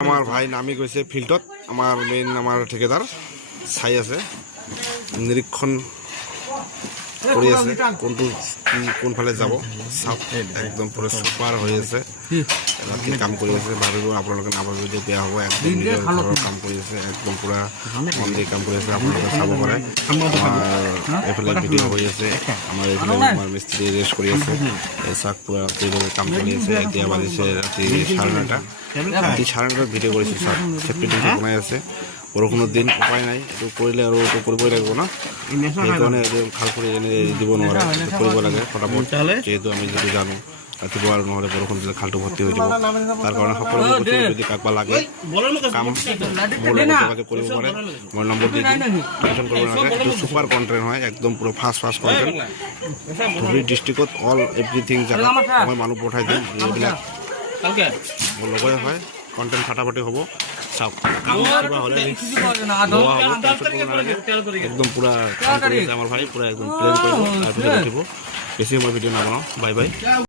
আমার ভাই নামি গৈছে ফিল্ডত আমার মেইন আমার ঠিকাদার চাই আছে নিরীক্ষণ কৰি আছে কোনটো কোনফালে যাব সব একদম পুরো সুপার হয়ে আছে রাতি কাম কৰি আছে ভাবিব আপোনালোকে নাভাবিব যে বেয়া হ'ব একদম নিজৰ ঘৰৰ কাম কৰি আছে একদম পুরা মন দিয়ে কাম কৰি আছে আপোনালোকে চাব পাৰে এফালে ভিডিও হৈ আছে আমাৰ এফালে আমাৰ মিস্ত্রি রেস্ট কৰি আছে এসাক পুরা এইভাবে কাম কৰি আছে এতিয়া বাজিছে ৰাতি 9:30 ৰাতি 9:30 ভিডিও কৰিছে সব সেফটি টেন্ট বনাই আছে বৰষুণৰ দিন উপায় নাই এইটো কৰিলে আৰু এইটো কৰিবই লাগিব না সেইকাৰণে খাল কৰি এনে দিব নোৱাৰে কৰিব লাগে ফটাফট যেহেতু আমি যদি জানো ৰাতিপুৱা আৰু নহ'লে বৰষুণ দিলে খালটো ভৰ্তি হৈ যাব তাৰ কাৰণে সকলো বস্তু যদি কাকবা লাগে কাম মোৰ লগত যোগাযোগ কৰিব পাৰে মোৰ নম্বৰ দি দিম টেনশ্যন কৰিব নালাগে এইটো ছুপাৰ কণ্টেণ্ট হয় একদম পুরো ফাষ্ট কণ্টেণ্ট ধুবুৰী ডিষ্ট্ৰিক্টত অল এভৰিথিং জেগা মই মানুহ পঠাই দিম এইবিলাক মোৰ লগতে হয় কণ্টেণ্ট ফাটাফাটি হ'ব চাওক কিবা হ'লে একদম পুরা আমার ভাই পুরা একদম প্লেন কৰিব তাৰপিছত উঠিব বেছি সময় ভিডিও নবনাওঁ বাই বাই।